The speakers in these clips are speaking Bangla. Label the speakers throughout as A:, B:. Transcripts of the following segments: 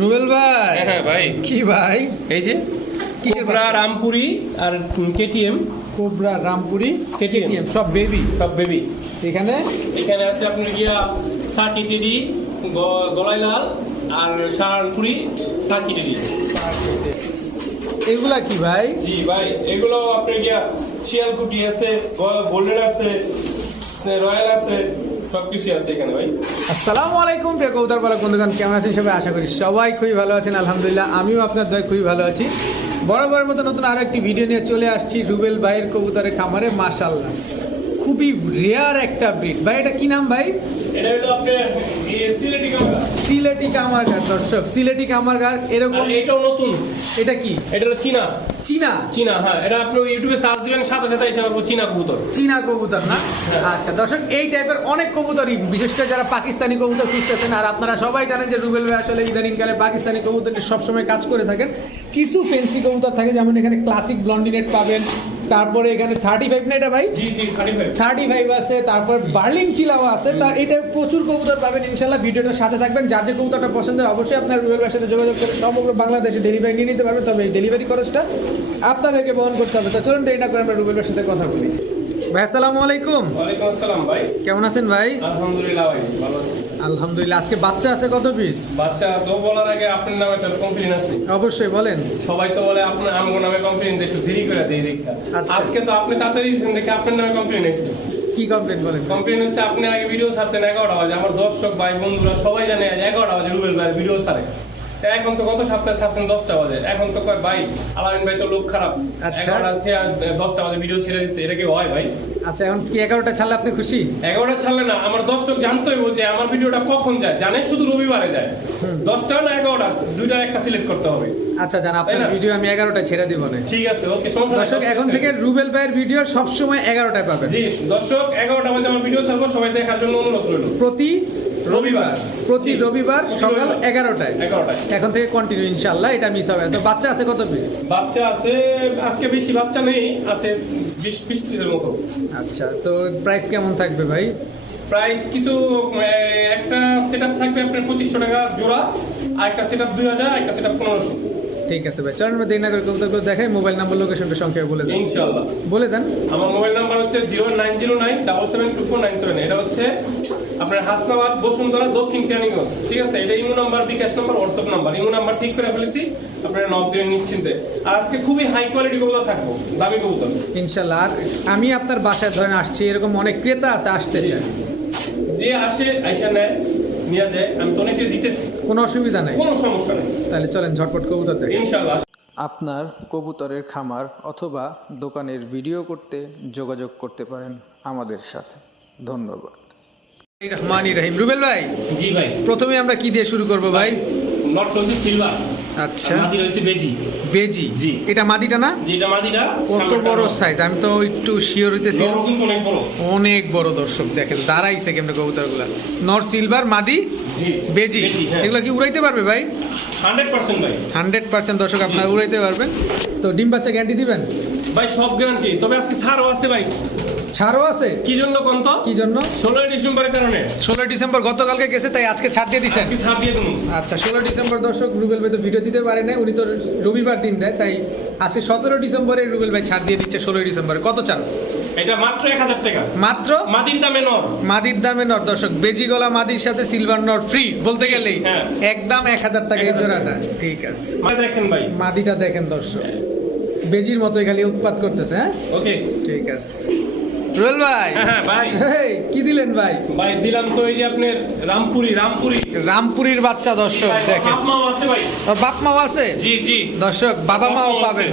A: রুবেল ভাই।
B: হ্যাঁ ভাই।
A: কি ভাই?
B: এই যে কোবরা রামপুরি আর কেটিএম।
A: Cobra Rampuri KTM. সব বেবি।
B: সব বেবি।
A: এখানে?
B: এখানে আছে আপনার গিয়া সার্কিটেডি গলাই লাল আর সাহারপুরি সার্কিটেডি
A: এগুলা কি ভাই?
B: জি ভাই এগুলো আপনার গিয়া শিয়ালকুটি আছে গোল্ডেন আছে রয়্যাল আছে
A: আসসালামু আলাইকুম কেমন আছেন সবাই? আশা করি সবাই খুবই ভালো আছেন, আলহামদুলিল্লাহ। আমিও আপনার খুবই ভালো আছি। মতো নতুন ভিডিও নিয়ে চলে আসছি খামারে খুবই রেয়ার একটা ব্রিড ভাই, এটা কি নাম ভাই?
B: এটা হলো আপনার এই সিলেটি কামরা
A: সিলেটি দর্শক। সিলেটি কামারগার এরকম
B: এটাও নতুন।
A: এটা কি?
B: এটা হলো চীনা।
A: চীনা?
B: চীনা হ্যাঁ। এটা আপনি ইউটিউবে সার্চ দিবেন সাথে সাথে এসে পারব চীনা কবুতর।
A: চীনা কবুতর না?
B: হ্যাঁ।
A: আচ্ছা দর্শক এই টাইপের অনেক কবুতরই বিশেষ করে যারা পাকিস্তানি কবুতর খুঁজতেছেন আর আপনারা সবাই জানেন যে রুবেল ভাই আসলে ইদানিংকালে পাকিস্তানি কবুতরকে সবসময় কাজ করে থাকেন। কিছু ফেন্সি কবুতর থাকে যেমন এখানে ক্লাসিক ব্লন্ডিনেট পাবেন তারপরে এখানে থার্টি ফাইভ না এটা ভাই?
B: থার্টি ফাইভ
A: আছে তারপর বার্লিং চিলাও আছে তা এটা প্রচুর কবুতর পাবেন ইনশাল্লাহ ভিডিওটার সাথে থাকবেন। যার যে কবুতরটা পছন্দ হয় অবশ্যই আপনার রুবেল সাথে যোগাযোগ করে সমগ্র বাংলাদেশে ডেলিভারি নিয়ে নিতে পারবেন। তবে এই ডেলিভারি খরচটা আপনাদেরকে বহন করতে হবে। তো চলুন ডেটা না করে আমরা রুবেলের সাথে কথা বলি। ভাই আসসালামু আলাইকুম।
B: ওয়ালাইকুম আসসালাম ভাই।
A: কেমন আছেন ভাই?
B: আলহামদুলিল্লাহ ভাই ভালো আছি।
A: আলহামদুলিল্লাহ আজকে বাচ্চা আছে কত পিস
B: বাচ্চা তো বলার আগে আপনার নামে একটা কমপ্লেন আছে।
A: অবশ্যই বলেন।
B: সবাই তো বলে আপনার আমগো নামে কমপ্লেন একটু দেরি করে দেই দেখা।
A: আচ্ছা।
B: আজকে তো আপনি তাড়াতাড়ি দিয়েছেন দেখে আপনার নামে কমপ্লেন এসেছে
A: কি কমপ্লেন বলেন?
B: কমপ্লেন হচ্ছে আপনি আগে ভিডিও ছাড়তেন এগারোটা বাজে। আমার দর্শক ভাই বন্ধুরা সবাই জানে এগারোটা বাজে রুবেল ভাই ভিডিও ছাড়ে। এখন তো গত সপ্তাহে ছাড়ছেন দশটা বাজে। এখন তো কয় ভাই আলামিন ভাই তো লোক খারাপ।
A: আচ্ছা।
B: এগারোটা আছে আর দশটা বাজে ভিডিও ছেড়ে দিচ্ছে এটা কি হয় ভাই?
A: আচ্ছা এখন কি এগারোটা ছাড়লে আপনি খুশি?
B: এগারোটা ছাড়লে না আমার দর্শক জানতেই যে আমার ভিডিওটা কখন যায়। জানে শুধু রবিবারে যায়। দশটা না এগারোটা দুইটা একটা সিলেক্ট করতে হবে।
A: আচ্ছা জান আপনার
B: না?
A: ভিডিও আমি এগারোটা ছেড়ে দিব না।
B: ঠিক আছে ওকে
A: দর্শক এখন থেকে রুবেল ভাইয়ের ভিডিও সবসময় এগারোটায় পাবেন।
B: জি দর্শক এগারোটা বাজে আমার ভিডিও ছাড়বো সবাই দেখার জন্য অনুরোধ রইল।
A: প্রতি
B: রবিবার।
A: প্রতি রবিবার সকাল এগারোটায়।
B: এগারোটায়।
A: এখন থেকে কন্টিনিউ ইনশাল্লাহ এটা মিস হবে। তো বাচ্চা আছে কত পিস
B: বাচ্চা আছে আজকে বেশি বাচ্চা নেই আছে বিশ পিস মতো।
A: আচ্ছা তো প্রাইস কেমন থাকবে ভাই?
B: প্রাইস কিছু একটা সেট থাকবে আপনার পঁচিশশো টাকা জোড়া আর একটা সেট আপ দুই হাজার একটা সেট আপ পনেরোশো।
A: ঠিক আছে ভাই চলেন দেরি না করে কবুতরগুলো দেখাই মোবাইল নাম্বার লোকেশনটা সংখ্যা বলে দেন।
B: ইনশাল্লাহ
A: বলে দেন।
B: আমার মোবাইল নাম্বার হচ্ছে zero nine zero nine double seven two four nine seven এটা হচ্ছে আপনার হাসনাবাদ বসুন্ধরা দক্ষিণ কেরানীগঞ্জ। ঠিক আছে? এটা imo number bKash number WhatsApp number. Imo number ঠিক করে ফেলেছি আপনারা নব দিয়ে নিশ্চিন্তে। আর আজকে খুবই হাই কোয়ালিটি কবুতর থাকব দামি কবুতর।
A: ইনশাল্লাহ। আর আমি আপনার বাসায় ধরেন আসছি এরকম অনেক ক্রেতা আছে আসতে। চায়।
B: যে আসে আইসা নেয় নিয়ে যায় আমি তো অনেকে দিতেছি।
A: কোনো অসুবিধা নাই।
B: কোনো সমস্যা নেই।
A: তাহলে চলেন ঝটপট কবুতর দেখি।
B: ইনশাল্লাহ।
A: আপনার কবুতরের খামার অথবা দোকানের ভিডিও করতে যোগাযোগ করতে পারেন আমাদের সাথে। ধন্যবাদ। রহমানি রহিম। রুবেল ভাই
B: জি ভাই।
A: প্রথমে আমরা কি দিয়ে শুরু করব ভাই?
B: নট রয়েছে সিলভার।
A: আচ্ছা।
B: মাদি রয়েছে বেজি।
A: বেজি।
B: জি।
A: এটা মাদিটা না?
B: যেটা মাদিটা।
A: কত বড় সাইজ আমি তো একটু শিওর হইতেছি।
B: কিন্তু অনেক বড়।
A: অনেক বড় দর্শক দেখেন দাঁড়াইছে কেমনে কবুতরগুলা। নর সিলভার মাদি
B: জি।
A: বেজি।
B: হ্যাঁ।
A: এগুলো কি উড়াইতে পারবে ভাই?
B: হান্ড্রেড পার্সেন্ট ভাই।
A: হান্ড্রেড পার্সেন্ট দর্শক আপনারা উড়াইতে পারবেন। তো ডিম বাচ্চা গ্যারান্টি দিবেন?
B: ভাই সব গ্যারান্টি তবে আজকে ছাড়ও আছে ভাই।
A: ছাড়ও আছে?
B: কি জন্য কোন তো
A: কি জন্য?
B: ষোলোই ডিসেম্বরের কারণে।
A: ষোলোই ডিসেম্বর গতকালকে গেছে তাই আজকে ছাড় দিয়ে দিছেন।
B: ছাড় দিয়ে দেবো
A: আচ্ছা ষোলো ডিসেম্বর দর্শক রুবেল ভাই তো ভিডিও দিতে পারে না উনি তো রবিবার দিন দেয় তাই আজকে সতেরো ডিসেম্বরে রুবেল ভাই ছাড় দিয়ে দিচ্ছে ষোলোই ডিসেম্বরে। কত চান?
B: এটা মাত্র এক হাজার টাকা।
A: মাত্র?
B: মাদির দামে নর।
A: মাদির দামে নর দর্শক বেজি গলা মাদির সাথে সিলভার নর ফ্রি বলতে গেলেই।
B: হ্যাঁ।
A: একদম এক হাজার টাকা এই জোড়াটা। ঠিক আছে।
B: দেখেন ভাই।
A: মাদিটা দেখেন দর্শক। বেজির মতোই খালি উৎপাত করতেছে হ্যাঁ?
B: ওকে।
A: ঠিক আছে। রুবেল ভাই।
B: হ্যাঁ হ্যাঁ ভাই
A: কি দিলেন ভাই?
B: ভাই দিলাম তো এই যে আপনার রামপুরি রামপুরি।
A: রামপুরীর বাচ্চা দর্শক দেখেন।
B: বাপ মাও আছে ভাই।
A: ওর বাপ মাও আছে?
B: জি জি।
A: দর্শক বাবা মাও পাবেন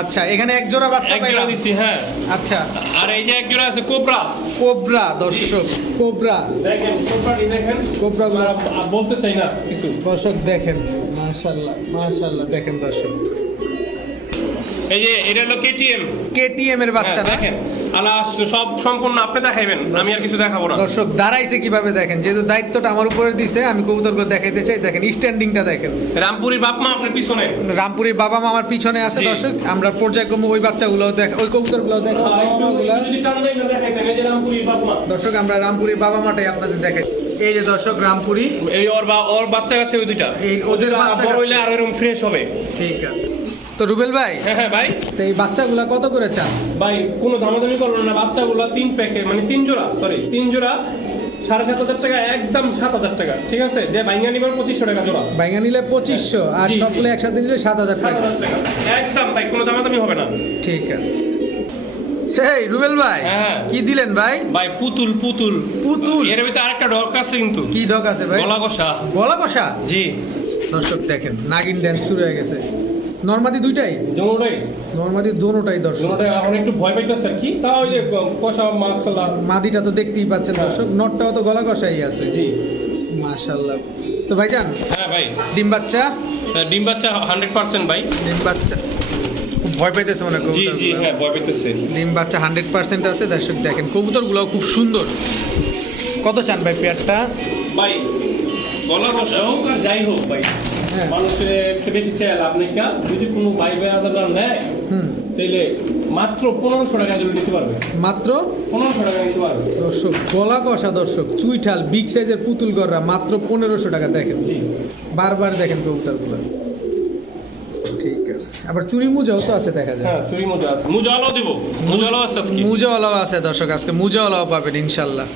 A: আচ্ছা এখানে এক জোড়া বাচ্চা পাইলাম।
B: দিছি হ্যাঁ।
A: আচ্ছা।
B: আর এই যে এক জোড়া আছে কোবরা।
A: কোবরা দর্শক কোবরা।
B: দেখেন কোবরাটি দেখেন।
A: কোবরাগুলো
B: আর বলতে চাই না কিছু।
A: দর্শক দেখেন। মাশাল্লাহ মাশাল্লাহ দেখেন দর্শক।
B: এই যে এটা হলো কেটিএম
A: কেটিএম এর বাচ্চা
B: দেখেন। আল্লাহ সব সম্পূর্ণ আপনি দেখাইবেন আমি আর কিছু দেখাবো না।
A: দর্শক দাঁড়াইছে কীভাবে দেখেন? যেহেতু দায়িত্বটা আমার উপরে দিছে আমি কবুতরগুলো দেখাইতে চাই। দেখেন স্ট্যান্ডিংটা দেখেন।
B: রামপুরীর বাপ মা আপনার পিছনে।
A: রামপুরের বাবা মা আমার পিছনে আছে দর্শক। আমরা পর্যায়ক্রমে ওই বাচ্চাগুলো দেখ ওই কবুতরগুলো দেখো
B: হ্যাঁ,
A: দর্শক আমরা রামপুরের বাবা মাটাই আপনাদের দেখাই। এই যে দর্শক রামপুরি।
B: এই ওর বা ওর বাচ্চা কাছে ওই দুইটা।
A: এই ওদের বাচ্চা
B: বড়। হইলে আর এরকম ফ্রেশ হবে।
A: ঠিক আছে। তো রুবেল ভাই
B: হ্যাঁ হ্যাঁ ভাই।
A: তো এই বাচ্চাগুলা কত করে চান?
B: ভাই কোনো দামাদামি করব না। বাচ্চাগুলো তিন প্যাকেট মানে তিন জোড়া সরি তিন জোড়া সাড়ে সাত হাজার টাকা একদম সাত হাজার টাকা ঠিক আছে? যে বাইঙ্গা নিবার পঁচিশশো টাকা জোড়া।
A: বাইঙ্গা নিলে পঁচিশশো আর। সবগুলো একসাথে নিলে সাত হাজার
B: হাজার টাকা। একদম ভাই কোনো দামাদামি হবে না।
A: ঠিক আছে। হেই রুবেল ভাই
B: হ্যাঁ।
A: কি দিলেন ভাই?
B: ভাই পুতুল পুতুল।
A: পুতুল?
B: এর ভিতরে আরেকটা ডক আছে কিন্তু।
A: কি ডগ আছে ভাই?
B: গলা কষা
A: গলা কষা
B: জি।
A: দর্শক দেখেন নাগিন ড্যান্স শুরু হয়ে গেছে। নর্মাদি দুইটাই?
B: জমোটাই
A: নর্মাদি দোনোটাই দর্শক।
B: জমোটাই এখন একটু ভয় পাইতেছে কি। তা ওই যে কষা মশলা
A: মাদিটা তো দেখতেই পাচ্ছেন
B: হ্যাঁ।
A: দর্শক নটটাও তো গলা কষাই আছে।
B: জি।
A: মাশাল্লাহ তো ভাইজান
B: হ্যাঁ ভাই।
A: ডিম বাচ্চা?
B: ডিম বাচ্চা হান্ড্রেড পার্সেন্ট ভাই।
A: ডিম বাচ্চা। ভয় পাইতেছে মনে
B: জি জি হ্যাঁ ভয় পাইতেছে।
A: ডিম বাচ্চা হান্ড্রেড পার্সেন্ট আছে দর্শক দেখেন কবুতরগুলো খুব সুন্দর। কত চান ভাই পেয়ারটা?
B: ভাই গলা কষা হোক আর যাই হোক ভাই
A: হ্যাঁ।
B: মানুষের বেশি চাই আপনি কা যদি কোনো ভাই ভাই আদার নেয়
A: হুম।
B: তাইলে মাত্র পনেরোশো টাকা যদি নিতে পারবে।
A: মাত্র?
B: পনেরোশো টাকা নিতে পারবে।
A: দর্শক গলা কষা দর্শক চুইঠাল বিগ সাইজের পুতুল গররা মাত্র পনেরোশো টাকা দেখেন।
B: জি।
A: বারবার দেখেন কবুতরগুলো। ঠিক। আছে আবার চুরি মুজাও তো আছে দেখা যায়।
B: হ্যাঁ চুরি মোজা আছে। মুজালাও দিব। মুজালাও আছে আজকে।
A: মুজাওয়ালাও আছে দর্শক আজকে মুজাওয়ালাও পাবেন ইনশাল্লাহ।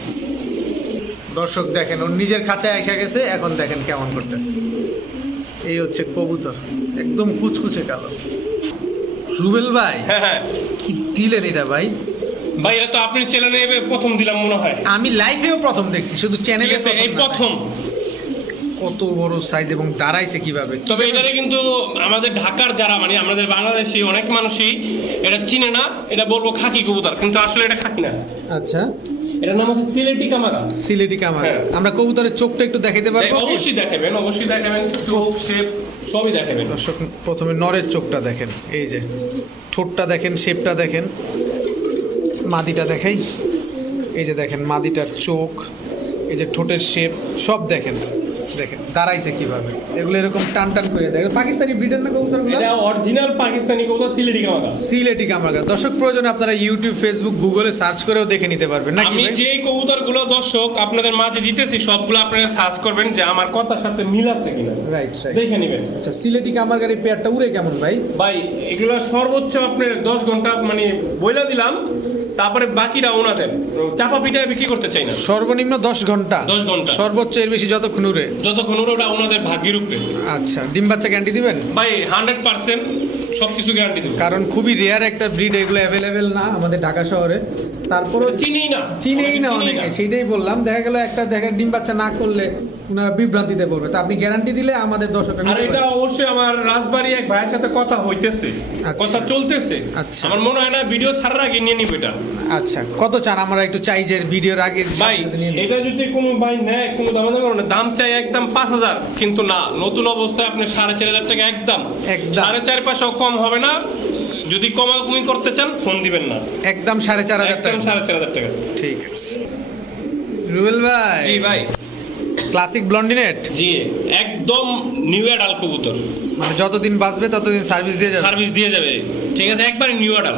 A: দর্শক দেখেন ওর নিজের খাঁচায় এসে গেছে এখন দেখেন কেমন করতেছে। এই হচ্ছে কবুতর একদম কুচকুচে কালো। রুবেল ভাই
B: হ্যাঁ হ্যাঁ।
A: কি দিলেন এটা ভাই?
B: ভাই এটা তো আপনি চ্যানেলে প্রথম দিলাম মনে হয়।
A: আমি লাইভেও প্রথম দেখছি শুধু চ্যানেলে
B: এই প্রথম।
A: কত বড় সাইজ এবং দাঁড়াইছে কীভাবে?
B: তবে এটারে কিন্তু আমাদের ঢাকার যারা মানে আমাদের বাংলাদেশি অনেক মানুষই এটা চিনে না এটা বলব খাকি কবুতর কিন্তু আসলে এটা খাকি না।
A: আচ্ছা।
B: এটার নাম হচ্ছে সিলেটি কামাগা
A: সিলেটি কামার
B: হ্যাঁ।
A: আমরা কবুতরের চোখটা একটু দেখাইতে পারব?
B: অবশ্যই দেখাবেন অবশ্যই দেখাবেন চোখ শেপ সবই দেখাবেন।
A: দর্শক প্রথমে নরের চোখটা দেখেন এই যে ঠোঁটটা দেখেন শেপটা দেখেন মাদিটা দেখাই এই যে দেখেন মাদিটার চোখ এই যে ঠোঁটের শেপ সব দেখেন। দেখেন। দাঁড়াইছে কীভাবে? এগুলো এরকম টান টান করে দেয়। পাকিস্তানি ব্রিটেন না কবুতরগুলো
B: এটা অরিজিনাল পাকিস্তানি কবুতর সিলেটি কামাগা
A: সিলেটি কামারগা দর্শক প্রয়োজন আপনারা ইউটিউব ফেসবুক গুগলে সার্চ করেও দেখে নিতে পারবেন। নাকি
B: আমি? যে কবুতরগুলো দর্শক আপনাদের মাঝে দিতেছি সবগুলো আপনারা সার্চ করবেন যে আমার কথার সাথে মিল আছে কিনা।
A: রাইট রাইট
B: দেখে নেবেন।
A: আচ্ছা সিলেটি কামারগার এই পেয়ারটা উড়ে কেমন ভাই?
B: ভাই এগুলো সর্বোচ্চ আপনার দশ ঘণ্টা মানে বইলা দিলাম তারপরে বাকিটা ওনাদের চাপা পিঠায় বিক্রি করতে চাই না।
A: সর্বনিম্ন দশ ঘণ্টা।
B: 10 ঘণ্টা।
A: সর্বোচ্চ এর বেশি যতক্ষণ উড়ে।
B: যতক্ষণ ওরা ওনাদের ভাগ্যের উপরে।
A: আচ্ছা ডিম বাচ্চা গ্যারান্টি দিবেন?
B: ভাই হান্ড্রেড পার্সেন্ট সব কিছু গ্যারান্টি দেবো।
A: কারণ খুবই রেয়ার একটা ব্রিড এগুলো অ্যাভেলেবেল না আমাদের ঢাকা শহরে। তারপরেও
B: চিনি না।
A: চিনেই না অনেকে সেটাই বললাম। দেখা গেল একটা দেখা ডিম বাচ্চা না করলে ওনারা বিভ্রান্তিতে পড়বে তা আপনি গ্যারান্টি দিলে আমাদের দর্শকরা
B: আর এটা অবশ্যই আমার রাজবাড়ি এক ভাইয়ের সাথে কথা হইতেছে।
A: আচ্ছা।
B: কথা চলতেছে।
A: আচ্ছা।
B: আমার মনে হয় না ভিডিও ছাড়ার আগে নিয়ে নিব এটা।
A: আচ্ছা। কত চান? আমরা একটু চাই যে ভিডিওর আগে
B: ভাই এটা যদি কোনো ভাই নেয় কোনো দাম দাম না দাম চাই একদম পাঁচ হাজার। কিন্তু না নতুন অবস্থায় আপনি সাড়ে চার হাজার টাকা একদম।
A: একদম।
B: সাড়ে চার পাঁচশো কম হবে না। যদি কমাকমি করতে চান ফোন দিবেন না।
A: একদম সাড়ে চার হাজার টাকা।
B: সাড়ে চার হাজার টাকা।
A: ঠিক আছে। রুবেল ভাই।
B: জি ভাই।
A: ক্লাসিক ব্লন্ডিনেট?
B: জি একদম নিউ অ্যাডাল কবুতর।
A: মানে যতদিন বাঁচবে ততদিন সার্ভিস দিয়ে যাবে।
B: সার্ভিস দিয়ে যাবে। ঠিক আছে একবার নিউ অ্যাডাল।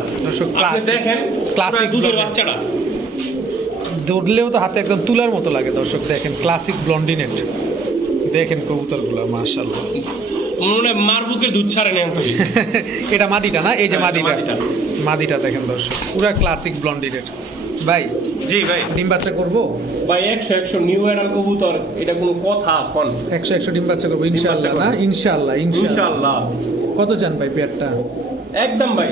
B: দেখেন পুরা দুধের। বাচ্চাটা।
A: ধরলেও তো হাতে একদম তুলার মতো লাগে দর্শক। দেখেন ক্লাসিক ব্লন্ডিনেট। দেখেন কবুতরগুলো মাশাআল্লাহ।
B: মনে হয় মার বুকের দুধ ছাড়ে নেন
A: এটা মাদিটা না? এই যে
B: হ্যাঁ,
A: মাদিটা।
B: মাদিটা।
A: দেখেন দর্শক পুরা ক্লাসিক ব্লন্ডিনেট ভাই
B: জি ভাই।
A: ডিম বাচ্চা করব?
B: ভাই একশো একশো নিউ অ্যাডাল কবুতর এটা কোনো কথা কন
A: একশো একশো ডিম বাচ্চা করব ইনশাআল্লাহ না? ইনশাআল্লাহ ইনশাআল্লাহ। কত চান ভাই পেয়ারটা?
B: একদম ভাই।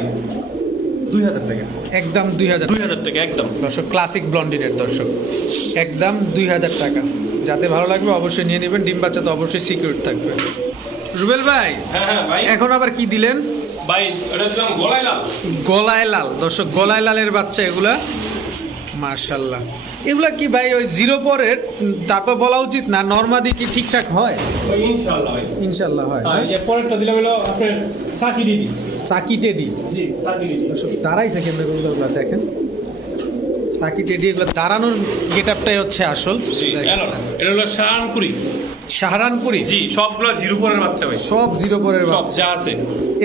B: দুই হাজার টাকা।
A: একদম দুই হাজার
B: দুই হাজার টাকা একদম।
A: দর্শক ক্লাসিক ব্লন্ডিনেট দর্শক। একদম দুই হাজার টাকা। যাতে ভালো লাগবে অবশ্যই নিয়ে নেবেন। ডিম বাচ্চা তো অবশ্যই সিকিউর থাকবে। রুবেল ভাই
B: হ্যাঁ হ্যাঁ ভাই।
A: এখন আবার কি দিলেন?
B: গলায় লাল।
A: দর্শক গলায় লালের বাচ্চা এগুলা। মার্শাল্লাহ এগুলা কি ভাই ওই জিরো পরের? তারপর বলা উচিত না নর্মাদি কি ঠিকঠাক হয়?
B: ইনশাআল্লাহ
A: ইনশাল্লাহ হয়?
B: আর এর পরেরটা দিলাম হলো আপনার সাকি দিদি
A: সাকি টেডি
B: জি সাকি
A: দর্শক দাঁড়াইছে কেমন এগুলো দেখেন সাকি টেডি এগুলো দাঁড়ানোর গেট আপটাই হচ্ছে আসল।
B: এটা হলো শাহপুরি
A: সাহারানপুরি
B: জি সবগুলো জিরো পরের বাচ্চা ভাই।
A: সব জিরো পরের
B: সব
A: বাচ্চা।
B: যা আছে।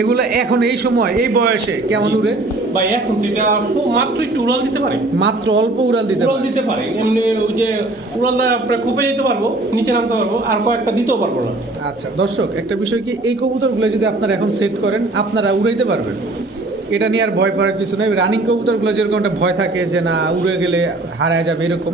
A: এগুলো এখন এই সময় এই বয়সে কেমন উড়ে?
B: ভাই এখন এটা খুব মাত্র একটু উড়াল দিতে পারে।
A: মাত্র অল্প উড়াল দিতে
B: উড়াল
A: পারে।
B: দিতে পারে। এমনি ওই যে উড়ালটা আপনার খুপে যেতে পারব নিচে নামতে পারব আর কয়েকটা দিতেও পারব না।
A: আচ্ছা দর্শক একটা বিষয় কি এই কবুতরগুলো যদি আপনারা এখন সেট করেন আপনারা উড়াইতে পারবেন। এটা নিয়ে আর ভয় পাওয়ার কিছু নেই। রানিং কবুতরগুলো যেরকম একটা ভয় থাকে যে না উড়ে গেলে হারায় যাবে এরকম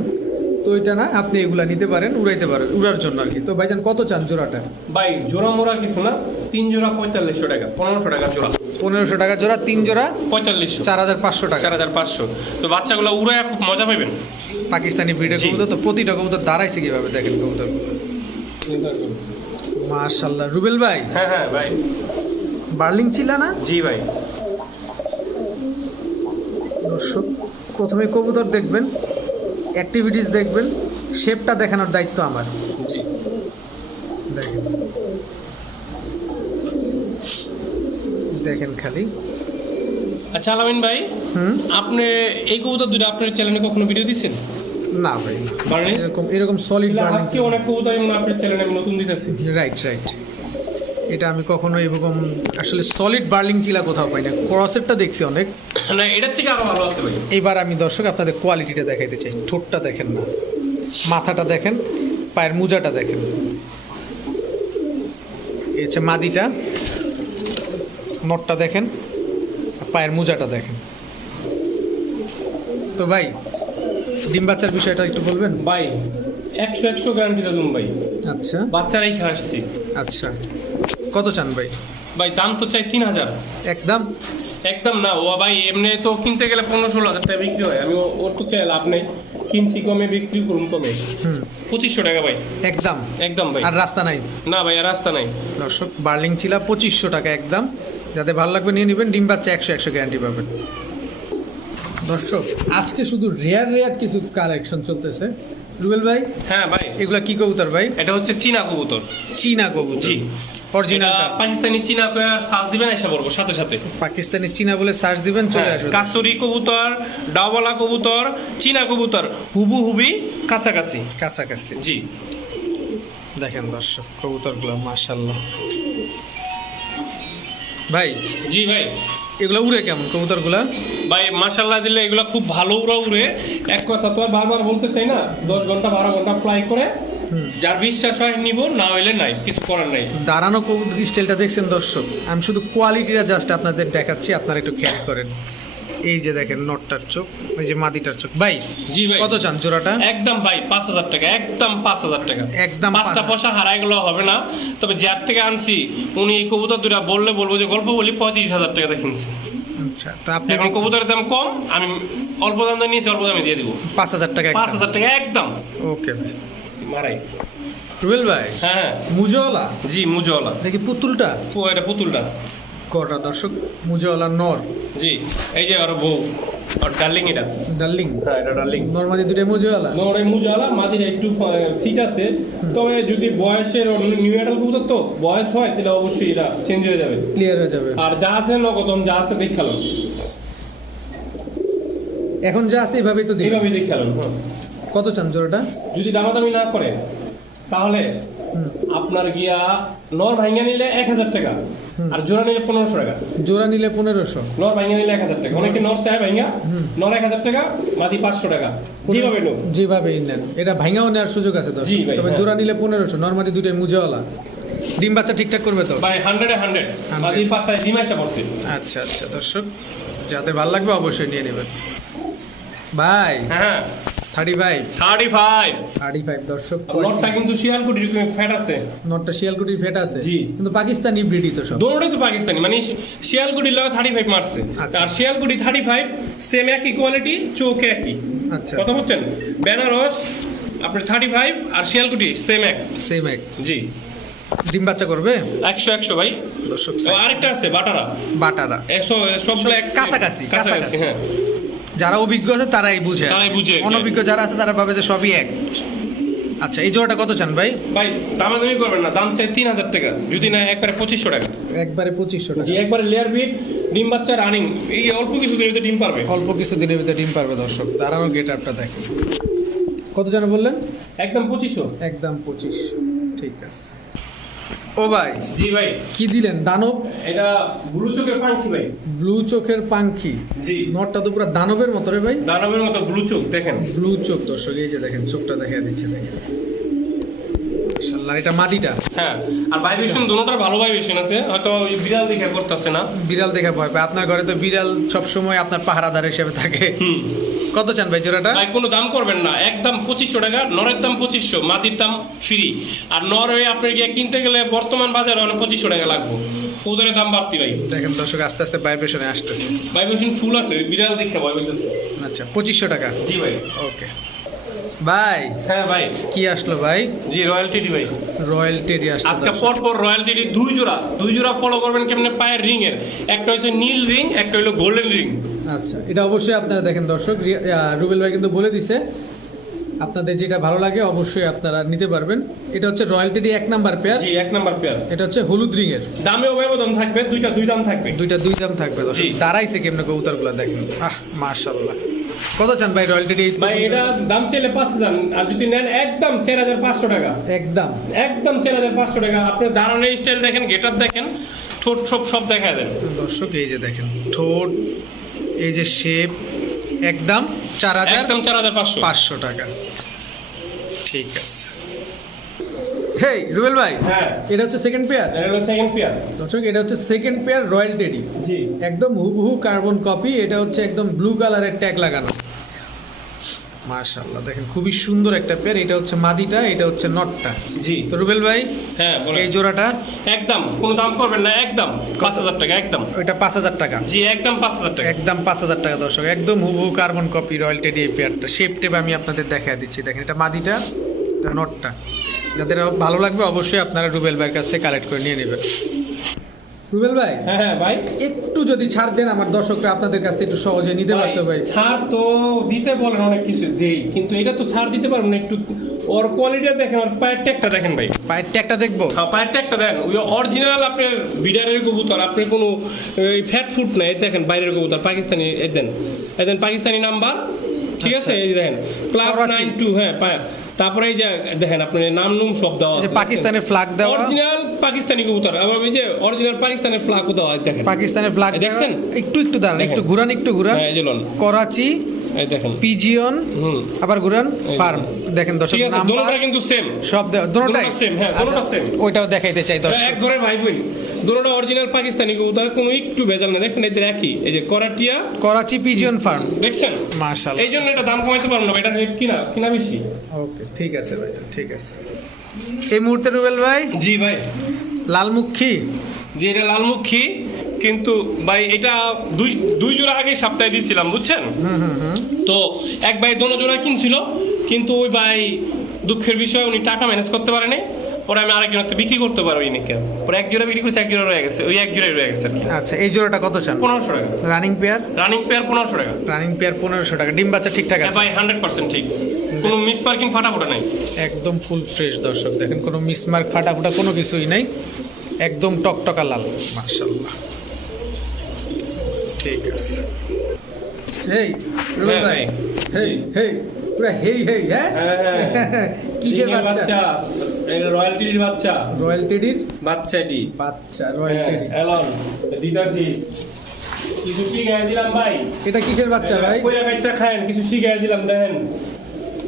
A: তো এটা না আপনি এগুলা নিতে পারেন উড়াইতে পারেন উড়ার জন্য আর কি। তো ভাইজান কত চান জোড়াটা?
B: ভাই জোড়া মোড়া কিছু না তিন জোড়া পঁয়তাল্লিশশো টাকা পনেরোশো টাকা জোড়া।
A: পনেরোশো টাকা জোড়া তিন জোড়া
B: পঁয়তাল্লিশশো।
A: চার হাজার পাঁচশো টাকা।
B: চার হাজার পাঁচশো। তো বাচ্চাগুলো উড়ায় খুব মজা পাবেন
A: পাকিস্তানি ব্রিডের। কবুতর তো প্রতিটা কবুতর দাঁড়াইছে কীভাবে দেখেন কবুতর মাশাল্লাহ রুবেল ভাই?
B: হ্যাঁ হ্যাঁ ভাই।
A: বার্লিং ছিল না?
B: জি ভাই।
A: দর্শক প্রথমে কবুতর দেখবেন অ্যাক্টিভিটিস দেখবেন শেপটা দেখানোর দায়িত্ব আমার।
B: জি।
A: দেখেন। দেখেন খালি।
B: আচ্ছা আলামিন ভাই
A: হুম?
B: আপনি এই কবুতর দুটো আপনার চ্যানেলে কখনো ভিডিও দিচ্ছেন
A: না ভাই। এরকম এরকম সলিড
B: আজকে অনেক কবুতর আপনার চ্যানেলে নতুন দিতেছি।
A: রাইট রাইট এটা আমি কখনো এরকম আসলে সলিড বার্লিং চিলা কোথাও পাই না। ক্রসেরটা দেখছি অনেক।
B: না এটার থেকে আরও ভালো আছে ভাই।
A: এইবার আমি দর্শক আপনাদের কোয়ালিটিটা দেখাইতে চাই। ঠোঁটটা দেখেন না। মাথাটা দেখেন পায়ের মোজাটা দেখেন। এই হচ্ছে মাদিটা। নটটা দেখেন পায়ের মোজাটা দেখেন। তো ভাই ডিম বাচ্চার বিষয়টা একটু বলবেন?
B: ভাই একশো একশো গ্যারান্টি দাদুন ভাই।
A: আচ্ছা।
B: বাচ্চারাই খেয়ে আসছি
A: আচ্ছা। কত চান ভাই?
B: ভাই দাম তো চাই তিন হাজার।
A: একদম?
B: একদম না ও ভাই এমনি তো কিনতে গেলে পনেরো ষোলো হাজার টাকা বিক্রি হয়। আমি ওর তো চাই লাভ নেই। কিনছি কমে বিক্রি করুন কমে।
A: হুম।
B: পঁচিশশো টাকা ভাই।
A: একদম?
B: একদম ভাই।
A: আর রাস্তা নাই?
B: না ভাই আর রাস্তা নাই।
A: দর্শক বার্লিং চিলা পঁচিশশো টাকা একদম। যাতে ভালো লাগবে নিয়ে নেবেন ডিম বাচ্চা একশো একশো গ্যারান্টি পাবেন। দর্শক আজকে শুধু রেয়ার রেয়ার কিছু কালেকশন চলতেছে। রুবেল ভাই
B: হ্যাঁ ভাই।
A: এগুলা কি কবুতর ভাই?
B: এটা হচ্ছে চীনা কবুতর।
A: চীনা কবুতর।
B: জি।
A: অরিজিনাল
B: পাকিস্তানি চীনা দিবেন এসে সাথে সাথে।
A: পাকিস্তানি চীনা বলে সার্চ দিবেন চলে
B: হ্যাঁ,
A: আসবে।
B: কাসুরি কবুতর ডাওয়ালা কবুতর চীনা কবুতর হুবু হুবি কাছাকাছি।
A: কাছাকাছি।
B: জি।
A: দেখেন দর্শক কবুতরগুলো মাশাল্লাহ ভাই
B: জি ভাই।
A: এগুলো উড়ে কেমন কবুতরগুলা?
B: ভাই মাশাল্লাহ দিলে এগুলো খুব ভালো উড়া উড়ে। এক কথা তো আর বারবার বলতে চাই না দশ ঘণ্টা বারো ঘণ্টা ফ্লাই করে। যার বিশ্বাস হয় নিব না হইলে নাই কিছু করার নাই।
A: দাঁড়ানো কবুতর স্টাইলটা দেখছেন দর্শক আমি শুধু কোয়ালিটিটা জাস্ট আপনাদের দেখাচ্ছি আপনারা একটু খেয়াল করেন। এই যে দেখেন নটটার চোখ ওই যে মাদিটার চোখ। ভাই
B: জি ভাই।
A: কত চান জোড়াটা?
B: একদম ভাই পাঁচ হাজার টাকা একদম পাঁচ হাজার টাকা।
A: একদম
B: পাঁচটা পয়সা হারাই গেলেও হবে না তবে যার থেকে আনছি উনি এই কবুতর দুটা বললে বলব যে গল্প বলি পঁয়ত্রিশ হাজার টাকা কিনছি।
A: আচ্ছা তো আপনি
B: এখন কবুতরের দাম কম আমি অল্প দাম দিয়ে নিয়েছি অল্প দামে দিয়ে দিব।
A: পাঁচ হাজার টাকা
B: পাঁচ হাজার টাকা একদম।
A: ওকে ভাই।
B: মারাই
A: রুবেল ভাই
B: হ্যাঁ হ্যাঁ।
A: মুজওয়ালা?
B: জি মুজওয়ালা।
A: দেখি পুতুলটা?
B: পু- এটা পুতুলটা।
A: কটা দর্শক? মুজওয়ালা নর।
B: জি এই যে আর বউ আর ডার্লিং এটা।
A: ডার্লিং?
B: হ্যাঁ এটা ডার্লিং।
A: নর্মালি দুটাই মুজওয়ালা?
B: নরে মুজওয়ালা মাদির একটু সিট আছে। তবে যদি বয়সের নিউ এডাল কবুতর তো বয়স হয় তাহলে অবশ্যই এটা চেঞ্জ হয়ে যাবে।
A: ক্লিয়ার হয়ে যাবে।
B: আর যা আছে নগদম যা আছে দেখালাম।
A: এখন যা আছে এইভাবেই তো দিই
B: এইভাবে দেখালাম হ্যাঁ।
A: কত চান জোড়াটা?
B: যদি দামাদামি না করে তাহলে আপনার গিয়া নর ভাঙ্গা নিলে এক হাজার টাকা আর জোড়া নিলে পনেরোশো টাকা।
A: জোড়া নিলে পনেরোশো।
B: নর ভাঙ্গা নিলে এক হাজার টাকা। অনেকে নর চায় ভাঙ্গা। নর এক হাজার টাকা মাদি পাঁচশো টাকা। যেভাবে নোক
A: যেভাবে নেন। এটা ভাঙাও নেওয়ার সুযোগ আছে
B: ভাই,
A: তবে
B: হ্যাঁ।
A: জোড়া নিলে পনেরোশো নর্মালি দুটাই মুজওয়ালা। ডিম বাচ্চা ঠিকঠাক করবে তো?
B: ভাই হান্ড্রেডে হান্ড্রেড মাদি পাঁচটায় ডিমাইশা পড়ছে।
A: আচ্ছা আচ্ছা দর্শক যাদের ভালো লাগবে অবশ্যই নিয়ে নেবেন। ভাই
B: হ্যাঁ।
A: Thirty five
B: thirty five
A: thirty five দর্শক।
B: নটটা কিন্তু শিয়ালকুটির ফ্যাট আছে।
A: নটটা শিয়ালকুটির ফেট আছে।
B: জি।
A: কিন্তু পাকিস্তানি তো সব।
B: দোনোটাই তো পাকিস্তানি। মানে শিয়ালকুটির লগে থার্টি ফাইভ মারছে।
A: আচ্ছা।
B: আর শিয়ালকুটি থার্টি ফাইভ সেম একই কোয়ালিটি চোখ একই।
A: আচ্ছা।
B: কথা বলছেন বেনারস আপনার থার্টি ফাইভ আর শিয়ালকুটি সেম এক।
A: সেম এক।
B: জি।
A: ডিম বাচ্চা করবে?
B: একশো একশো ভাই। আরেকটা আছে বাটারা।
A: বাটারা।
B: একশো সবগুলো এক
A: কাছাকাছি, কাছাকাছি।
B: হ্যাঁ।
A: যারা অভিজ্ঞ আছে তারাই বুঝে।
B: তারাই বুঝে।
A: অনভিজ্ঞ যারা আছে তারা ভাবে যে সবই এক। আচ্ছা এই জোড়াটা কত চান ভাই?
B: ভাই দাম দামাদামি করবেন না দাম চাই তিন হাজার টাকা। যদি না একবারে পঁচিশশো টাকা।
A: একবারে পঁচিশশো
B: জি
A: টাকা
B: একবারে লেয়ার বিট ডিম বাচ্চা রানিং এই অল্প কিছু দিনের ভিতরে ডিম পারবে।
A: অল্প কিছু দিনের ভিতরে ডিম পারবে দর্শক দাঁড়ানোর গেট আপটা দেখেন। কত জন বললেন?
B: একদম পঁচিশশো।
A: একদম পঁচিশ ঠিক আছে। ও ভাই।
B: জি ভাই।
A: কি দিলেন? দানব?
B: এটা ব্লু চোখের পাখি ভাই।
A: ব্লু চোখের পাঙ্খি
B: জি।
A: নটটা তো পুরো দানবের মতো রে ভাই।
B: দানবের মতো ব্লু চোখ দেখেন।
A: ব্লু চোখ দর্শক এই যে দেখেন চোখটা দেখা দিচ্ছে দেখেন। মাশাআল্লাহ এটা মাদিটা
B: হ্যাঁ আর ভাইব্রেশন দুটোটার ভালো ভাইব্রেশন আছে। হয়তো বিড়াল দেখে করতেছে না।
A: বিড়াল দেখা ভয় পায়। আপনার ঘরে তো বিড়াল সব সময় আপনার পাহারাদার হিসেবে থাকে। কত চান ভাই জোড়াটা?
B: ভাই কোনো দাম করবেন না। একদম পঁচিশশো টাকা নরের দাম পঁচিশশো মাটির দাম ফ্রি আর নর হয়ে আপনি গিয়ে কিনতে গেলে বর্তমান বাজারে অনেক পঁচিশশো টাকা লাগবে। ওদের দাম বাড়তি ভাই।
A: দেখেন দর্শক আস্তে আস্তে ভাইব্রেশনে আসতেছে।
B: ভাইব্রেশন ফুল আছে বিড়াল দেখে ভয় পেতেছে
A: আচ্ছা পঁচিশশো টাকা।
B: জি ভাই।
A: ওকে ভাই।
B: হ্যাঁ ভাই।
A: কি আসলো ভাই?
B: জি রয়্যালটি ভাই।
A: রয়্যাল টেরি আসলো
B: আজকে
A: দর্শক।
B: পর পর রয়্যালটি দুই জোড়া। দুই জোড়া ফলো করবেন কেমনে? পায়ের রিং এর। একটা হচ্ছে নীল রিং একটা হলো গোল্ডেন রিং
A: আচ্ছা এটা অবশ্যই আপনারা দেখেন দর্শক। রুবেল ভাই কিন্তু বলে দিছে আপনাদের যেটা ভালো লাগে অবশ্যই আপনারা নিতে পারবেন। এটা হচ্ছে রয়্যাল টেরি এক নাম্বার পেয়ার
B: জি এক নাম্বার পেয়ার
A: এটা হচ্ছে হলুদ রিং এর।
B: দামেও ব্যবধান থাকবে দুইটা দুই দাম থাকবে।
A: দুইটা দুই দাম থাকবে দর্শক। দাঁড়াইছে কেমনে কবুতরগুলো দেখেন। আহ মাশাআল্লাহ। কত চান ভাই রয়্যাল টেরি
B: ভাই এটা দাম চাইলে পাঁচ হাজার আর যদি নেন একদম চার হাজার পাঁচশো টাকা।
A: একদম।
B: একদম চার হাজার পাঁচশো টাকা। আপনি দাঁড়ানোর স্টাইল দেখেন গেট আপ দেখেন ঠোঁট সব সব দেখা দেন
A: দর্শক এই যে দেখেন ঠোঁট এই যে শেপ একদম চার হাজার
B: একদম চার হাজার পাঁচশো।
A: পাঁচশো টাকা। ঠিক আছে। হেই রুবেল ভাই
B: হ্যাঁ।
A: এটা হচ্ছে সেকেন্ড পেয়ার
B: এটা হলো সেকেন্ড পেয়ার
A: দর্শক এটা হচ্ছে সেকেন্ড পেয়ার রয়্যাল টেডি
B: জি।
A: একদম হুবহু কার্বন কপি এটা হচ্ছে একদম ব্লু কালারের ট্যাগ লাগানো। মাশাআল্লাহ দেখেন খুবই সুন্দর একটা পেয়ার এটা হচ্ছে মাদিটা এটা হচ্ছে নটটা
B: জি।
A: তো রুবেল ভাই
B: হ্যাঁ
A: এই জোড়াটা?
B: একদম কোনো দাম করবেন না একদম পাঁচ হাজার টাকা একদম।
A: ওইটা পাঁচ হাজার টাকা।
B: জি একদম পাঁচ হাজার টাকা।
A: একদম পাঁচ হাজার টাকা দর্শক একদম হুবহু কার্বন কপি রয়্যাল টেডি এই পেয়ারটা শেপ টেপ আমি আপনাদের দেখা দিচ্ছি। দেখেন এটা মাদিটা এটা নটটা যাদের ভালো লাগবে অবশ্যই আপনারা রুবেল ভাইয়ের কাছ থেকে কালেক্ট করে নিয়ে নেবেন। রুবেল ভাই
B: হ্যাঁ হ্যাঁ ভাই।
A: একটু যদি ছাড় দেন আমার দর্শকরা আপনাদের কাছ থেকে একটু সহজে নিতে পারতো ভাই
B: ছাড় তো দিতে বলেন অনেক কিছু দেই কিন্তু এটা তো ছাড় দিতে পারবেন না একটু ওর কোয়ালিটি দেখেন ওর পায়ের ট্যাগটা দেখেন ভাই।
A: পায়ের ট্যাগটা দেখব?
B: হ্যাঁ পায়ের ট্যাগটা দেন ওই অরিজিনাল আপনার বিডারের কবুতর আপনার কোনো ফ্যাট ফুড নাই এই দেখেন বাইরের কবুতর পাকিস্তানি এই দেন এই দেন পাকিস্তানি নাম্বার ঠিক আছে এই দেখেন ক্লাস
A: করাচি।
B: নাইন টু হ্যাঁ পায়া তারপরে এই যে দেখেন আপনার নাম নুম সব দেওয়া আছে
A: পাকিস্তানের ফ্ল্যাগ দেওয়া।
B: অরিজিনাল পাকিস্তানি কবুতর। আবার ওই যে অরিজিনাল পাকিস্তানের ফ্ল্যাগও দেওয়া আছে দেখেন।
A: পাকিস্তানের ফ্ল্যাগ
B: দেখছেন?
A: একটু একটু দাঁড়ান একটু ঘুরান একটু ঘুরান।
B: হ্যাঁ
A: করাচি
B: এই দেখেন।
A: পিজিয়ন আবার ঘুরান ফার্ম দেখেন। দর্শক নাম্বার
B: দুটোটা কিন্তু সেম
A: সব দুটোটাই।
B: দুটোটা same, হ্যাঁ, দুটোটা
A: আচ্ছা,
B: same।
A: ওইটাও দেখাইতে চাই
B: এক
A: দর্শক
B: ঘরের ভাই বোন। দুটোটা অরিজিনাল পাকিস্তানি কবুতর কোনো একটু ভেজাল না দেখছেন এদের একই। এই যে করাটিয়া
A: করাচি পিজিয়ন ফার্ম
B: দেখছেন?
A: মাশাআল্লাহ।
B: এই জন্য এটা দাম কমাইতে পারব না এটা রেট কিনা কিনা বেশি।
A: ওকে ঠিক আছে ভাই ঠিক আছে। এই মুহূর্তে রুবেল ভাই?
B: জি ভাই।
A: লালমুখী?
B: যে এটা লালমুখী। কিন্তু ভাই এটা দুই দুই জোড়া আগে সপ্তাহে দিয়েছিলাম বুঝছেন? তো এক ভাই দোনো জোড়া কিনছিল কিন্তু ওই ভাই দুঃখের বিষয় উনি টাকা ম্যানেজ করতে পারেনি। পরে আমি আরেকজনকে বিক্রি করতে পারব ইনিকে পরে এক জোড়া বিক্রি করছে এক জোড়া রয়ে গেছে। ওই এক জোড়াই রয়ে গেছে
A: আচ্ছা এই জোড়াটা কত চান?
B: পনেরোশো টাকা।
A: রানিং পেয়ার
B: রানিং পেয়ার পনেরোশো টাকা।
A: রানিং পেয়ার পনেরোশো টাকা। ডিম বাচ্চা ঠিকঠাক
B: হ্যাঁ
A: আছে?
B: ভাই হান্ড্রেড পার্সেন্ট ঠিক। কোনো মিস পার্কিং ফাটাফোটা নাই।
A: একদম ফুল ফ্রেশ দর্শক। দেখেন কোনো মিস মার্ক ফাটাফুটা কোনো কিছুই নাই। একদম টকটকা লাল। মাশাল্লাহ ঠিক আছে হেই রুবেল
B: হ্যাঁ,
A: ভাই
B: ভাই।
A: হেই হেই পুরা হেই হেই হ্যাঁ
B: হ্যাঁ।
A: কিসের বাচ্চা
B: এটা বাচ্চা
A: রয়্যাল টেডির
B: বাচ্চাটি
A: বাচ্চা রয়্যাল টেডি
B: এলন দিতাছি কিছু শিখাই দিলাম ভাই
A: এটা কিসের বাচ্চা ভাই
B: কইরা কাটটা খায়েন কিছু শিখাই দিলাম দেখেন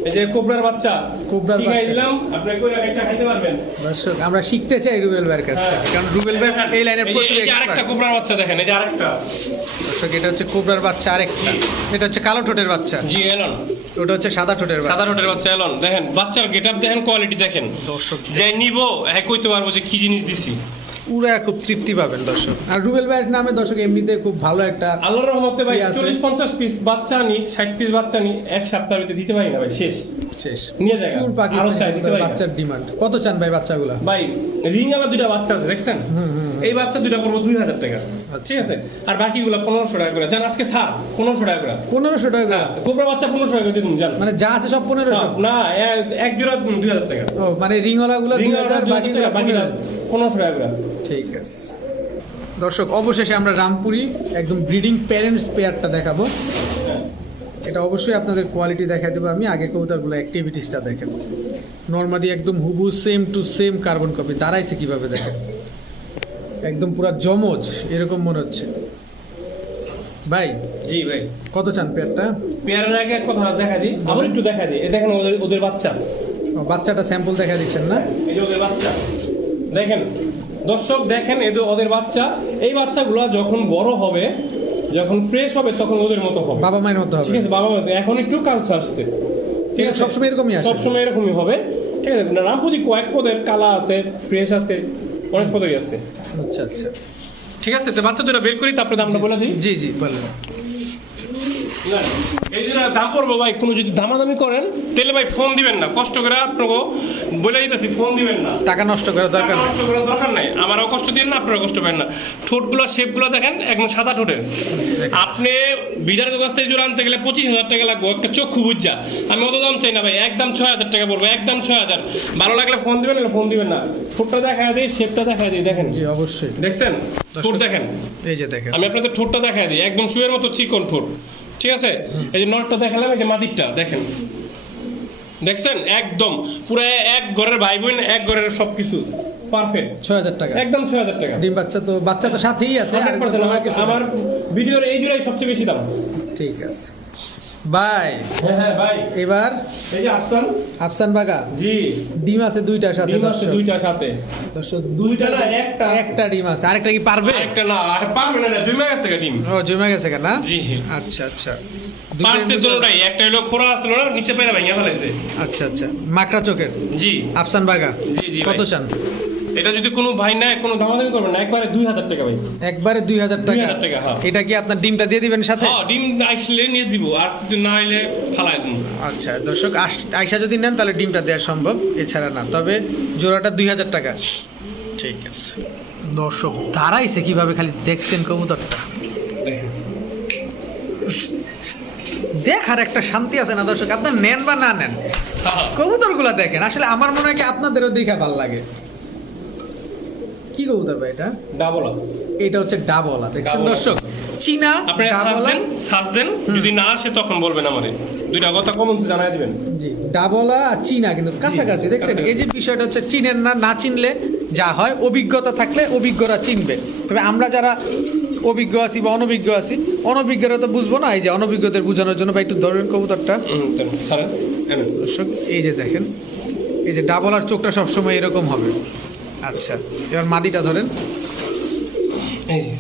B: এই যে কোবরার বাচ্চা
A: কোবরার
B: শিখাই দিলাম আপনি কইরা কাটটা খাইতে পারবেন।
A: দর্শক আমরা শিখতে চাই রুবেল ভাইয়ের কাছ থেকে কারণ রুবেল ভাই
B: দেখেন,
A: এই লাইনের প্রচুর
B: এই আরেকটা কোবরার বাচ্চা দেখেন এই যে আরেকটা।
A: দর্শক এটা হচ্ছে কোবরার বাচ্চা আরেকটা। এটা হচ্ছে কালো ঠোঁটের বাচ্চা।
B: জি এলন।
A: ওটা হচ্ছে সাদা ঠোঁটের
B: সাদা
A: বাচ্চা
B: বাচ্চা এলন। দেখেন বাচ্চার গেটআপ দেখেন কোয়ালিটি দেখেন।
A: দর্শক
B: যে নিব হ্যাঁ কইতে পারব যে কি জিনিস দিছি।
A: পুরা খুব তৃপ্তি পাবেন দর্শক। আর রুবেল ভাইয়ের নামে দর্শক এমনিতে খুব ভালো একটা
B: আল্লাহর রহমতে ভাই চল্লিশ পঞ্চাশ পিস বাচ্চা আনি ষাট পিস বাচ্চা আনি এক সপ্তাহের ভিতরে দিতে পারি না ভাই শেষ।
A: শেষ।
B: নিয়ে যাই
A: প্রচুর পাকিস্তানি
B: না।
A: বাচ্চার ডিমান্ড কত চান ভাই বাচ্চাগুলা?
B: ভাই রিং আলা দুইটা বাচ্চা আছে দেখছেন? এই বাচ্চা দুইটা করব দুই হাজার টাকা।
A: আচ্ছা।
B: ঠিক আছে? আর বাকিগুলো পনেরোশো টাকা করে। জান আজকে ছাড় পনেরোশো টাকা করে।
A: পনেরোশো টাকা করে?
B: হ্যাঁ কোবরা বাচ্চা পনেরোশো টাকা দিন জান।
A: মানে যা আছে সব পনেরোশো?
B: না এক জোড়া দুই হাজার টাকা।
A: ও মানে রিংওয়ালা গুলো দুই হাজার
B: আলা
A: বাকি
B: বাকিটা। পনেরোশো টাকা করে
A: ঠিক আছে। দর্শক অবশেষে আমরা রামপুরি একদম ব্রিডিং প্যারেন্টস পেয়ারটা দেখাবো। এটা অবশ্যই আপনাদের কোয়ালিটি দেখাই দেবো আমি আগে কবুতরগুলো অ্যাক্টিভিটিসটা দেখেন নর্মাদি একদম হুবু same to same carbon copy দাঁড়াইছে কীভাবে দেখেন? একদম পুরা জমজ এরকম মনে হচ্ছে। ভাই
B: জি ভাই।
A: কত চান পেয়ারটা?
B: পেয়ারের আগে কথা দেখা দিই আবার একটু দেখা দিই। দেখেন ওদের ওদের বাচ্চা।
A: বাচ্চাটা স্যাম্পল দেখা দিচ্ছেন না?
B: এই যে ওদের বাচ্চা। দেখেন দর্শক দেখেন এদের ওদের বাচ্চা এই বাচ্চাগুলো যখন বড় হবে যখন ফ্রেশ হবে তখন ওদের মতো হবে।
A: বাবা মায়ের মতো
B: ঠিক আছে বাবা মতো। এখন একটু কালচে আসছে। ঠিক আছে?
A: সবসময় এরকমই আসে?
B: সবসময় এরকমই হবে। ঠিক আছে রামপুরি কয়েক পদের কালা আছে ফ্রেশ আছে অনেক পদেরই আছে।
A: আচ্ছা আচ্ছা।
B: ঠিক আছে তো বাচ্চা দুটো বের করি তারপরে দামটা বলে দিই।
A: জি জি বলেন।
B: না, এই যে দাম পড়ব ভাই কোনো যদি দামাদামি করেন তাহলে ভাই ফোন দিবেন না। কষ্ট করে আপনাকে বলে দিতেছি ফোন দিবেন না।
A: টাকা নষ্ট করার দরকার
B: নষ্ট করার দরকার নাই। আমারও কষ্ট দিন না আপনারা কষ্ট পাবেন না। ঠোঁটগুলো শেপগুলো দেখেন একদম সাদা ঠোঁটের। আপনি বিডার কাছ থেকে জোড়া আনতে গেলে পঁচিশ হাজার টাকা লাগবে একটা চক্ষু বুঝা। আমি অত দাম চাই না ভাই একদম ছয় হাজার টাকা পড়ব একদম ছয় হাজার। ভালো লাগলে ফোন দিবেন না ফোন দিবেন না। ঠোঁটটা দেখা দিই শেপটা দেখা দিই দেখেন।
A: জি অবশ্যই।
B: দেখছেন? ঠোঁট দেখেন।
A: এই যে দেখেন।
B: আমি আপনাদের ঠোঁটটা দেখা দিই একদম শুয়ের মতো চিকন ঠোঁট। ঠিক আছে? এই যে নটটা দেখালাম এই যে মাদিরটা দেখেন। দেখছেন? একদম পুরো এক ঘরের ভাই বোন এক ঘরের সবকিছু। পারফেক্ট
A: ছয় হাজার টাকা।
B: একদম ছয় হাজার টাকা।
A: ডিম বাচ্চা তো বাচ্চা তো সাথেই আছে আর
B: 100% আমার
A: কিছু
B: আমার ভিডিওর এই জুড়াই সবচেয়ে বেশি দাম।
A: ঠিক আছে। বাই
B: হ্যাঁ হ্যাঁ ভাই।
A: এবার?
B: এই যে আফসান।
A: আফসান বাগা?
B: জি।
A: ডিম আছে দুইটার সাথে
B: ডিম আছে দুইটা সাথে।
A: দর্শক
B: দুইটা না একটা।
A: একটা ডিম আছে। আরেকটা কি পারবে?
B: একটা না আর পারবে না আছে ডিম।
A: ও জমে গেছে না?
B: জি।
A: আচ্ছা আচ্ছা।
B: পাঁচে দুটোটাই। একটা হলো খোরা আসলো না নিচে ভেঙে ফেলাইছে
A: আচ্ছা আচ্ছা। মাকড়া চোখের?
B: জি।
A: আফসান বাগা?
B: জি, জি,
A: কত চান?
B: এটা যদি কোনো ভাই নেয় কোনো দামাদামি করবে না একবারে দুই হাজার টাকা ভাই।
A: একবারে দুই হাজার টাকা।
B: 2000 টাকা, হ্যাঁ।
A: এটা কি আপনার ডিমটা দিয়ে দিবেন সাথে?
B: হ্যাঁ ডিম আসলে নিয়ে দিব আর যদি না এলে ফালাই দিব।
A: আচ্ছা দর্শক আইসা যদি নেন তাহলে ডিমটা দেওয়া সম্ভব এছাড়া না। তবে জোড়াটা দুই হাজার টাকা। ঠিক আছে। দর্শক দাঁড়াইছে কীভাবে খালি দেখছেন কবুতরটা? দেখার একটা শান্তি আছে না দর্শক আপনার নেন বা না নেন কবুতরগুলা দেখেন। আসলে আমার মনে হয় কি আপনাদেরও দেখা ভালো লাগে। কি কবুতর ভাই এটা?
B: ডাবল।
A: এটা হচ্ছে ডাবলা দেখছেন দর্শক? চীনা
B: আপনি সাজ দেন সাজ দেন যদি না আসে তখন বলবেন আমারে। দুইটা কথা কমন জানাই দিবেন।
A: জি ডাবলা আর চীনা কিন্তু কাছাকাছি দেখছেন? এই যে বিষয়টা হচ্ছে চিনেন না না চিনলে যা হয় অভিজ্ঞতা থাকলে অভিজ্ঞরা চিনবে। তবে আমরা যারা অভিজ্ঞ আছি বা অনভিজ্ঞ আছি অনভিজ্ঞরা তো বুঝব না এই যে অনভিজ্ঞদের বোঝানোর জন্য বা একটু ধরেন কবুতরটা। দর্শক এই যে দেখেন এই যে ডাবল আর চোখটা সবসময় এরকম হবে। আচ্ছা এবার মাদিটা ধরেন।
B: এই যে।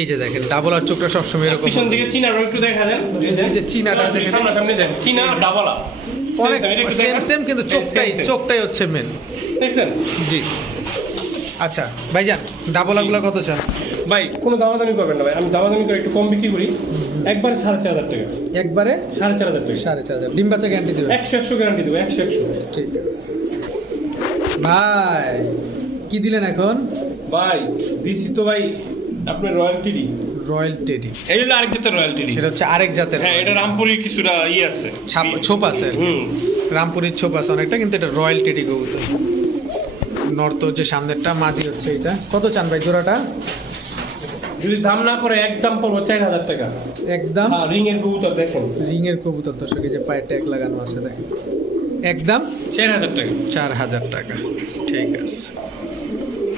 A: এই যে দেখেন ডাবল আর চোখটা সবসময় এরকম
B: পিছন। দিকে চীনা রং একটু দেখা দেন
A: যে চীনাটা দেখেন।
B: সামনাসামনি দেন চীনা ডাবলা
A: অনেক সেম সেম কিন্তু চোখটাই চোখটাই হচ্ছে মেন
B: দেখছেন?
A: জি। আচ্ছা ভাইজান ডাবলাগুলো কত চান?
B: ভাই কোনো দামাদামি করবেন না ভাই। আমি দামাদামি করে একটু কম বিক্রি করি। একবারে সাড়ে চার হাজার টাকা।
A: একবারে?
B: সাড়ে চার হাজার টাকা।
A: সাড়ে চার হাজার। ডিম বাচ্চা গ্যারান্টি দেবে
B: একশো একশো গ্যারান্টি দেবো একশো একশো।
A: ঠিক আছে। ভাই কি দিলেন এখন?
B: ভাই দিছি তো ভাই আপনার রয়্যাল রয়্যালটি
A: রয়্যাল টেডি
B: এই হলো আরেক জাতের রয়্যালটি
A: এটা হচ্ছে আরেক জাতের
B: হ্যাঁ এটা রামপুরের কিছুটা ইয়ে আছে।
A: ছাপ- ছোপ আছে
B: হুম।
A: রামপুরের ছোপ আছে অনেকটা কিন্তু এটা রয়্যাল টেডি কবুতর। নর্থ হচ্ছে সামনেরটা মাদি হচ্ছে এটা। কত চান ভাই জোড়াটা?
B: যদি দাম না করে একদম পড়ব চার হাজার টাকা।
A: একদম
B: হ্যাঁ রিং এর কবুতর দেখেন।
A: রিং এর কবুতর দর্শক যে পায়ে ট্যাগ লাগানো আছে দেখেন। একদম
B: চার হাজার টাকা।
A: চার হাজার টাকা। ঠিক আছে।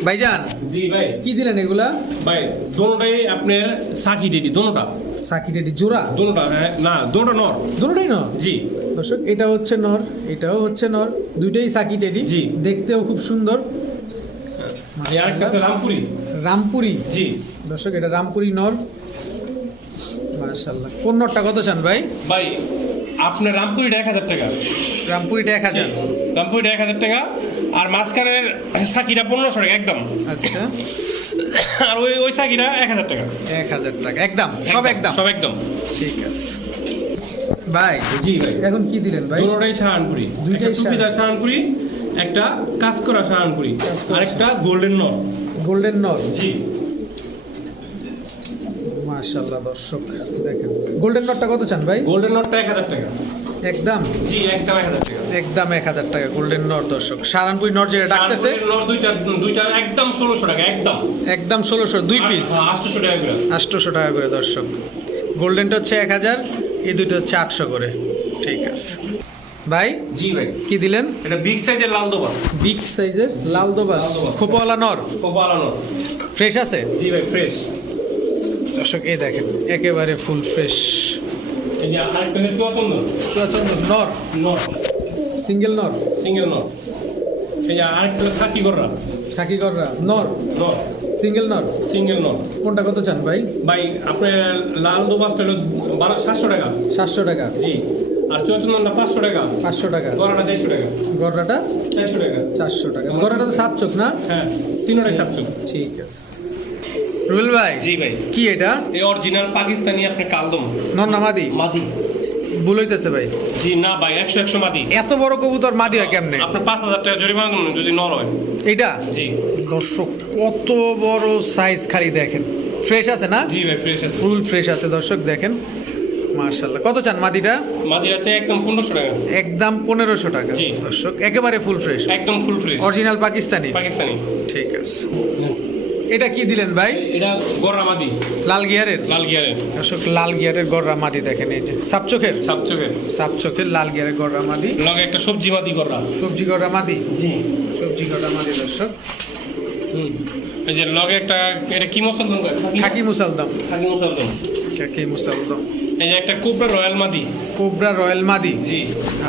A: ভাইজান
B: জি ভাই।
A: কি দিলেন এগুলা?
B: ভাই দোনোটাই আপনার সাকি ডেডি দোনোটা।
A: সাকি টেডি জোড়া?
B: দোনোটা হ্যাঁ না দোনোটা নর।
A: দুটোটাই নর?
B: জি।
A: দর্শক এটা হচ্ছে নর এটাও হচ্ছে নর। দুইটাই সাকি টেডি।
B: জি।
A: দেখতেও খুব সুন্দর।
B: রামপুরি।
A: রামপুরি।
B: জি।
A: দর্শক এটা রামপুরি নর। মাশাল্লাহ কোন নরটা কত চান ভাই?
B: ভাই আপনার রামপুরিটা এক হাজার টাকা।
A: রামপুরিটা এক হাজার।
B: রামপুরিটা এক হাজার টাকা। আর মাঝখানের সাকিটা পনেরোশো টাকা একদম।
A: আচ্ছা।
B: আর ওই ওই সাকিটা এক হাজার টাকা।
A: এক হাজার টাকা একদম সব একদম
B: সব একদম।
A: ঠিক আছে। ভাই
B: জি ভাই।
A: এখন কি দিলেন ভাই?
B: দুটোটাই সাহানপুরি।
A: দুইটাই
B: টুপিদার সাহানপুরি। একটা কাজ করা সাহানপুরি আর একটা গোল্ডেন নর
A: গোল্ডেন নর
B: জি।
A: মাশাল্লাহ দর্শক দেখেন। গোল্ডেন নটটা কত চান ভাই?
B: গোল্ডেন নটটা এক হাজার টাকা।
A: একদম?
B: জি একদম এক হাজার টাকা।
A: একদম এক হাজার টাকা গোল্ডেন নর দর্শক। সারানপুরি নর যেটা ডাকতেছে?
B: নর দুইটা দুইটা একদম ষোলোশো টাকা একদম।
A: একদম ষোলোশো দুই পিস
B: আটশোশো টাকা করে।
A: আটশোশো টাকা করে দর্শক। গোল্ডেনটা হচ্ছে এক হাজার এই দুটো হচ্ছে আটশো করে। ঠিক আছে। ভাই
B: জি ভাই।
A: কি দিলেন?
B: এটা বিগ সাইজের লাল দোবা
A: বিগ সাইজের লাল দোবাস। খোপাওয়ালা নর
B: খুব আলানো
A: ফ্রেশ আছে?
B: জি ভাই ফ্রেশ
A: দর্শক এই দেখেন একেবারে ফুল ফ্রেশ নর।
B: নট
A: সিঙ্গেল নর।
B: সিঙ্গেল নট এই যে আরেকটা খাকি গররা
A: খাকি কররা নর।
B: নট
A: সিঙ্গেল নর।
B: সিঙ্গেল নট
A: কোনটা কত চান ভাই?
B: ভাই আপনার লাল দোবাসটা হলো বারো সাতশো টাকা।
A: সাতশো টাকা।
B: জি। আর চুয়াচন্দ্রটা পাঁচশো টাকা।
A: পাঁচশো টাকা।
B: গড়াটা চারশো টাকা।
A: গররাটা
B: চারশো টাকা।
A: চারশো টাকা। গররাটা তো সাত চোখ না?
B: হ্যাঁ তিনটাই সাতশো
A: ঠিক আছে। রুবেল ভাই?
B: জি ভাই।
A: কি এটা?
B: এই অরিজিনাল পাকিস্তানি আপনি কালদম।
A: নর না মাদি?
B: মাদি।
A: ভুল হইতেছে ভাই।
B: জি না ভাই একশো একশো মাদি।
A: এত বড় কবুতর মাদি হয় কেমনে?
B: আপনার পাঁচ হাজার টাকা জরিমানা দেবেন যদি নর হয়।
A: এইটা?
B: জি।
A: দর্শক কত বড় সাইজ খালি দেখেন। ফ্রেশ আছে না?
B: জি ভাই ফ্রেশ আছে।
A: ফুল ফ্রেশ আছে দর্শক দেখেন। মার্শাল্লাহ কত চান মাদিটা?
B: মাদি আছে একদম পনেরোশো টাকা।
A: একদম পনেরোশো টাকা।
B: জি।
A: দর্শক একেবারে ফুল ফ্রেশ
B: একদম full fresh
A: original Pakistani.
B: Pakistani.
A: ঠিক আছে। এটা কি দিলেন ভাই?
B: এটা গররা মাদি
A: লাল গিয়ারের?
B: লাল গিয়ারের।
A: দর্শক লাল গিয়ারের গররা মাদি দেখেন এই যে। সাপ চোখের?
B: সাত চোখের।
A: সাপ চোখের লাল গিয়ারের গররা মাদি
B: লগে একটা সবজি মাদি গররা।
A: সবজি গররা মাদি
B: জি।
A: সবজি গররা মাদি দর্শক।
B: হুম। এই যে লগে একটা এটা কি মশলা দেন
A: খাকি মুসালদম
B: খাকি মশলা দেন
A: খাকি মুসালদম
B: এই যে একটা কোবরা রয়্যাল মাদি
A: কোবরা রয়্যাল মাদি
B: জি।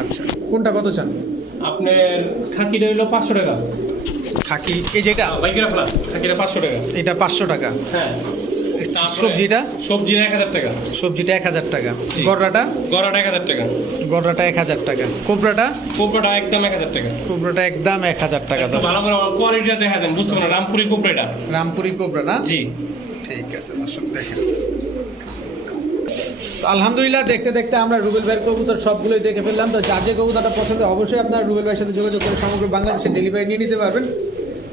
A: আচ্ছা। কোনটা কত চান?
B: আপনার খাকিটা হইল পাঁচশো টাকা।
A: খাকি। এই যেটা
B: খাকিটা পাঁচশো টাকা।
A: এটা পাঁচশো টাকা।
B: হ্যাঁ।
A: সবজিটা?
B: সবজির এক হাজার টাকা।
A: সবজিটা এক হাজার টাকা। গররাটা?
B: গড়াটা এক হাজার টাকা।
A: গররাটা এক হাজার টাকা। কোবরাটা?
B: কোবরাটা একদম এক হাজার টাকা।
A: কোবরাটা একদম এক হাজার টাকা
B: ভালো করে কোয়ালিটিটা দেখা দেন বুঝতে পারেন রামপুরি কোবরাটা।
A: রামপুরি কোবরা না
B: জি।
A: ঠিক আছে দর্শক দেখেন। আলহামদুলিল্লাহ দেখতে দেখতে আমরা রুবেল ভাইয়ের কবুতর সবগুলোই দেখে ফেললাম। তো যার যে কবুতরটা পছন্দ অবশ্যই আপনার রুবেল ভাইয়ের সাথে যোগাযোগ করে সমগ্র বাংলাদেশে ডেলিভারি নিয়ে নিতে পারবেন।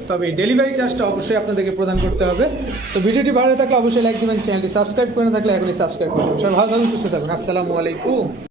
A: তবে এই ডেলিভারি চার্জটা অবশ্যই আপনাদেরকে প্রদান করতে হবে। তো ভিডিওটি ভালো থাকলে অবশ্যই লাইক দিবেন চ্যানেলটি সাবস্ক্রাইব করে থাকলে এখনই সাবস্ক্রাইব করবেন সবাই ভালো থাকুন, সুস্থ থাকুন। আসসালামু আলাইকুম।